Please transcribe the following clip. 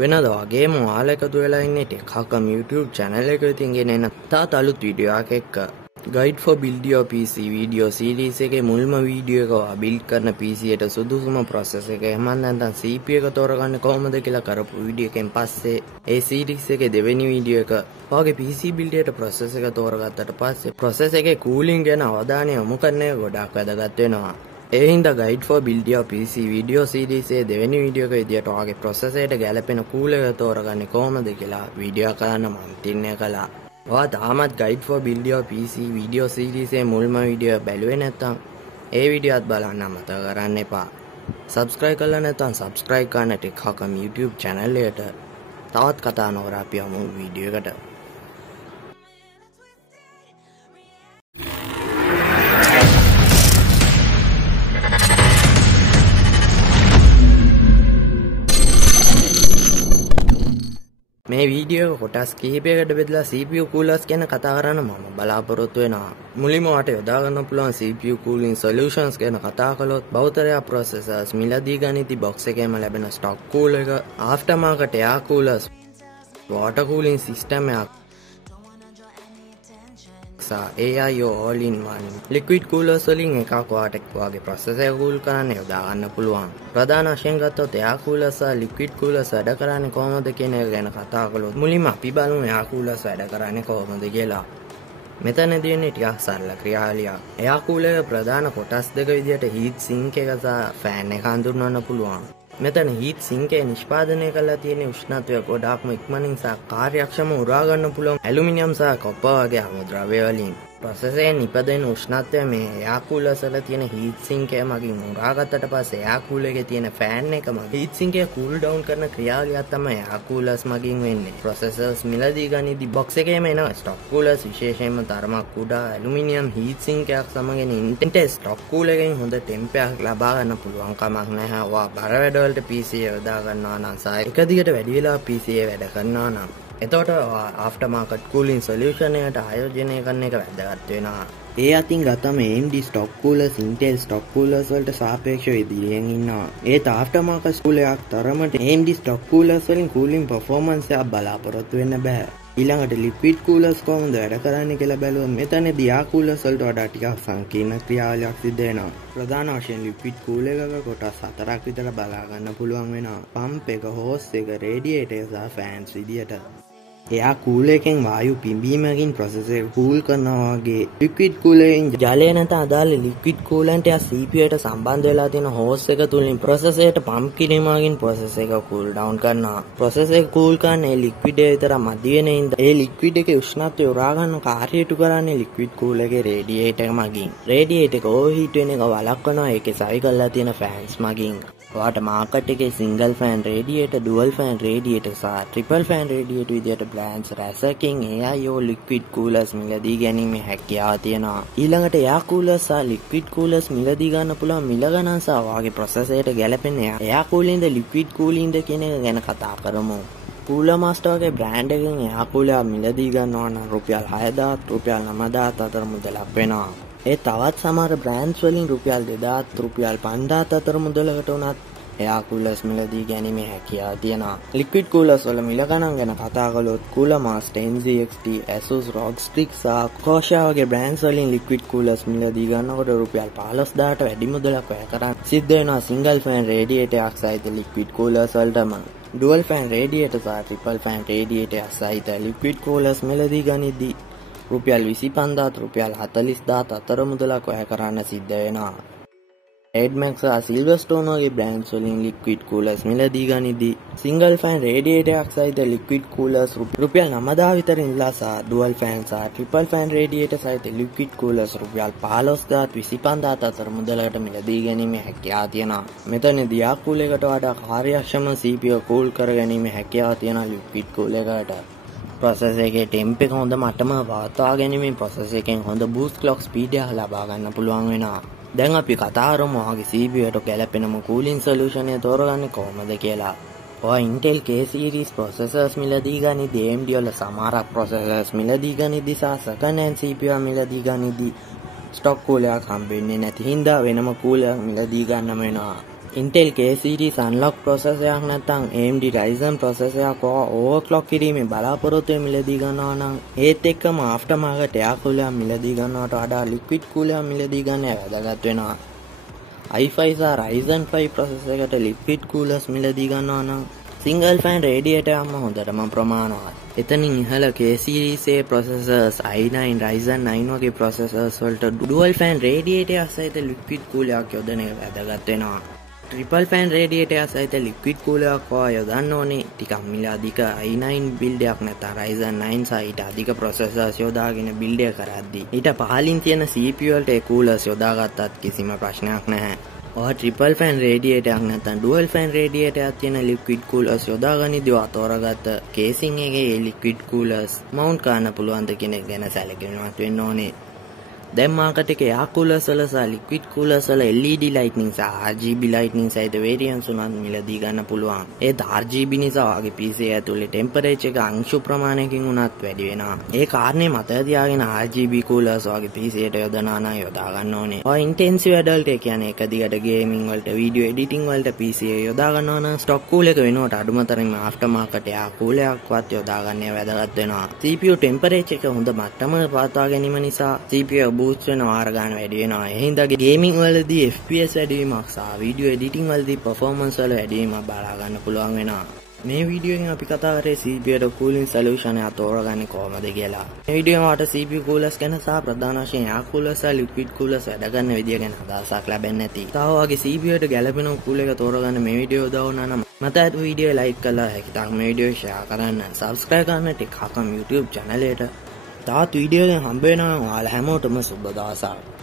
වෙනද වගේම ඔයාලා එකතු වෙලා ඉන්නේ ටෙක් හකම් YouTube channel එක ඉතින් ගෙනෙන තාත් අලුත් වීඩියෝ එකක් එක්ක guide for build your PC video series එකේ මුල්ම වීඩියෝ එක ඔයා build කරන PC එකට සුදුසුම process එක එහෙම නැත්නම් CPU එක තෝරගන්නේ කොහොමද කියලා කරපු වීඩියෝ එකෙන් පස්සේ ඒ series එකේ දෙවෙනි වීඩියෝ එක ඔයාගේ PC build එකට process එක තෝරගත්තට පස්සේ process එකේ cooling ගැන අවධානය යොමු කරන එක ගොඩක් වැදගත් වෙනවා. ඒ හින්දා guide for build your PC video series එකේ දෙවෙනි වීඩියෝ එක විදියට ඔයාගේ process එකට ගැලපෙන cooler එක තෝරගන්නේ කොහොමද කියලා වීඩියෝ කරන්න මම තින්නේ කළා. ඔයා තාමත් guide for build your PC video series එකේ මුල්ම වීඩියෝ බැලුවේ නැත්නම් ඒ වීඩියෝත් බලන්න අමතක කරන්න එපා. subscribe කරලා නැත්නම් subscribe කරන්න ටෙක් හකම් YouTube channel එකට. තවත් කතා නොකර අපි යමු වීඩියෝ එකට. මේ වීඩියෝ එක කොටස් කිහිපයකට බෙදලා CPU coolers ගැන කතා කරන්න මම බලාපොරොත්තු වෙනවා. මුලින්ම ඔයාලට යොදා ගන්න පුළුවන් CPU cooling solutions ගැන කතා කළොත් බහුතරයක් processors මිලදී ගනිති box එකේම ලැබෙන stock cooler එක, aftermarket air coolers, water cooling system එකක්, AIO all in one liquid coolers වලින් එකක් ඔයාලට ඔයාගේ processor එක cool කරන්න යොදා ගන්න පුළුවන්. ප්‍රධාන වශයෙන් ගත්තොත් air coolers සහ liquid coolers වැඩ කරන්නේ කොහොමද කියන එක ගැන කතා කළොත් මුලින්ම අපි බලමු air coolers වැඩ කරන්නේ කොහොමද කියලා. මෙතනදී ඉන්නේ ටිකක් සරල ක්‍රියාවලියක්. air cooler එක ප්‍රධාන කොටස් දෙක විදියට heat sink එක සහ fan එක හඳුන්වන්න පුළුවන්. මෙතන heat sink එක නිෂ්පාදනය කරලා තියෙන උෂ්ණත්වය ගොඩාක්ම ඉක්මනින් සහ කාර්යක්ෂමව උරා ගන්න පුළුවන් ඇලුමිනියම් සහ කොපර් වගේ අමුද්‍රව්‍ය වලින්. processor එකෙන් නිපදෙන උෂ්ණත්වය මේ air coolers වල තියෙන heat sink එක මගින් උරාගත්තට පස්සේ air cooler එකේ තියෙන fan එක මගින් heat sink එක cool down කරන ක්‍රියාවලියක් තමයි air coolers මගින් වෙන්නේ. processors මිලදී ගනිද්දි box එකේම එන stock coolers විශේෂයෙන්ම තරමක් කුඩා ඇලුමිනියම් heat sink එකක් සමගින් intense stock cooler එකෙන් හොඳ temp එකක් ලබා ගන්න පුළුවන් කමක් නැහැ. ඔයා බර වැඩවලට PC එක යොදා ගන්නවා නම් සහ එක දිගට වැඩි වෙලා PC එක වැඩ කරනවා නම් එතකොට aftermarket cooling solution එකට ආයෝජනය කරන එක වැදගත් වෙනවා. ඒ අතින් ගත්තම AMD stock coolers Intel stock coolers වලට සාපේක්ෂව ඉදිරියෙන් ඉන්නවා. ඒත් aftermarket cooler එකක් තරමට AMD stock coolers වලින් cooling performance එක බලාපොරොත්තු වෙන්න බෑ. ඊළඟට liquid coolers කොහොමද වැඩ කරන්නේ කියලා බැලුවොත් මෙතනදී air coolers වලට වඩා ටිකක් සංකීර්ණ ක්‍රියාවලියක් සිදු වෙනවා. ප්‍රධාන වශයෙන් liquid cooler එකක කොටස් 4ක් විතර බලා ගන්න පුළුවන් වෙනවා. pump එක, hose එක, radiator සහ fans විදියට. එයා කූලර් එකෙන් වායු පිඹීමකින් processor එක cool කරනවා වගේ liquid cooler එකෙන් ජලය නැත අදාළ liquid coolant එක CPU එකට සම්බන්ධ වෙලා තියෙන hose එක තුලින් processor එකට pump කිරීමකින් processor එක cool down කරනවා. processor එක cool කරන්නේ liquid එක විතර මදි වෙන හින්දා ඒ liquid එකේ උෂ්ණත්වය උරා ගන්න කාර්යය ඉටු කරන්නේ liquid cooler එකේ radiator එක මගින්. radiator එක overheat වෙන එක වළක්වනවා ඒකේ සවි කරලා තියෙන fans මගින්. ඔයාට මාකට් එකේ single fan radiator, dual fan radiator සහ triple fan radiator විදියට brands රැසකින් AIO liquid coolers මිලදී ගැනීමේ හැකියාව තියෙනවා. ඊළඟට air coolers සහ liquid coolers මිලදී ගන්න පුළුවන් මිල ගණන් සහ ඔයාගේ processor එකට ගැලපෙන air cooling ද liquid cooling ද කියන එක ගැන කතා කරමු. Cooler Master වගේ brand එකකින් air cooler මිලදී ගන්නවා නම් රුපියල් 6000 රුපියල් 9000 අතර මුදලක් වෙනවා. ඒ තවත් සමහර brands වලින් රුපියල් 2000 රුපියල් 5000 අතර මුදලකට උනත් air coolers මිලදී ගැනීමේ හැකියාව තියෙනවා. liquid coolers වල මිල ගණන් ගැන කතා කළොත් Cooler Master, NZXT, Asus, ROG Strix සහ Kosha වගේ brands වලින් liquid coolers මිලදී ගන්නකොට රුපියල් 15000ට වැඩි මුදලක් වැය කරන් සිද්ධ වෙනවා single fan radiator එකක් සහිත liquid coolers වලටම. dual fan radiator සහ triple fan radiator සහිත liquid coolers මිලදී ගනිද්දී රුපියල් 25000 රුපියල් 40000 අතර මුදලක් වැය කරන්න සිද්ධ වෙනවා. Edmax සහ Silverstone වගේ brands වලින් liquid coolers මිලදී ගනිද්දී single fan radiator එකක් සහිත liquid coolers රුපියල් 9000 විතර ඉඳලා සහ dual fan සහ triple fan radiator සහිත liquid coolers රුපියල් 15000 25000 අතර මුදලකට මිලදී ගැනීමේ හැකියාව තියෙනවා. මෙතනදී air cooler එකට වඩා කාර්යක්ෂම CPU cool කර ගැනීමේ හැකියාව තියෙන liquid cooler එකට. processor එකේ temp එක හොඳ මට්ටම පවත්වා ගැනීමෙන් processor එකෙන් හොඳ boost clock speed එක ලබා ගන්න පුළුවන් වෙනවා. දැන් අපි කතා කරමු ඔයාගේ CPU එකට ගැලපෙනම cooling solution එක තෝරගන්නේ කොහොමද කියලා. ඔයා Intel K series processors මිලදී ගනිද්දී AMD වල සමහරක් processors මිලදී ගනිද්දී සහ second hand CPU මිලදී ගනිද්දී stock cooler එකක් හම්බෙන්නේ නැති හින්දා වෙනම cooler මිලදී ගන්නම වෙනවා. Intel K series unlock processor එකක් නැත්නම් AMD Ryzen processor එකක් overclock කිරීමේ බලාපොරොත්තු මිලදී ගන්නවා නම් ඒත් එක්කම aftermarket air cooler මිලදී ගන්නවට වඩා liquid cooler මිලදී ගන්න වැදගත් වෙනවා. i5 සහ Ryzen 5 processor එකට liquid coolers මිලදී ගන්නවා නම් single fan radiator එකක්ම හොඳටම ප්‍රමාණවත්. එතනින් ඉහළ K series A processors i9 Ryzen 9 වගේ processors වලට dual fan radiator එකක් සහිත liquid cooler එකක් යොදන එක වැදගත් වෙනවා. Triple fan radiator එකක් සහිත liquid cooler එකක් යොදන්න ඕනේ ටිකක් මිල අධික i9 build එකක් නැත්නම් Ryzen 9 සහ ඊට අධික processors යොදාගෙන build එක කරද්දී ඊට පහළින් තියෙන CPU වලට ඒ coolers යොදාගත්තත් කිසිම ප්‍රශ්නයක් නැහැ. ඔය triple fan radiator එකක් නැත්නම් dual fan radiator එකක් තියෙන liquid coolers යොදාගනිද්දී තෝරාගත්ත casing එකේ liquid coolers mount කරන්න පුළුවන්ද කියන එක ගැන සැලකිලිමත් වෙන්න ඕනේ. දැන් මාකට් එකේ air coolers වල සහ liquid coolers වල LED lightning සහ RGB lightning සහිත variants උනත් මිලදී ගන්න පුළුවන්. ඒත් RGB නිසා වගේ PC ඇතුලේ temperature එක අංශු ප්‍රමාණයකින් උනත් වැඩි වෙනවා. ඒ කාරණේ මතක තියාගෙන RGB coolers වගේ PC එකට යොදනවා නම් යොදා ගන්න ඕනේ. ඔය intensive adult එක කියන්නේ එක දිගට gaming වලට video editing වලට PC එක යොදා ගන්නවා නම් stock cool එක වෙනුවට අඩුමතරමින් aftermarket air cooler එකක්වත් යොදා ගන්න වැදගත් වෙනවා. CPU temperature එක හොඳ මට්ටමකට පවත්වා ගැනීම නිසා CPU boost වෙන වාර ගන්න වැඩි වෙනවා. ඒ හින්දා ගේමින් වලදී FPS වැඩි වීමක් සහ වීඩියෝ එඩිටින් වලදී performance වල වැඩි වීමක් බලා ගන්න පුළුවන් වෙනවා. මේ වීඩියෝ එකෙන් අපි කතා කරේ CPU ට cooling solution එක තෝරගන්නේ කොහොමද කියලා. මේ වීඩියෝ එකේ මට CPU coolers ගැන සහ ප්‍රධාන වශයෙන් air coolers සහ liquid coolers වැඩ ගන්න විදිය ගැන අදහසක් ලැබෙන්නේ නැති. තව වගේ CPU ට ගැලපෙන cooler එක තෝරගන්න මේ වීඩියෝ උදව් වුණා නම් මට වීඩියෝ like කරලා හැකිතාක් මේ වීඩියෝ share කරන්න, subscribe කරන්න ටික Haqam YouTube channel එකට. තාත් වීඩියෝ එකෙන් හම්බ වෙනවා. ඔයාලා හැමෝටම සුබ දවසක්.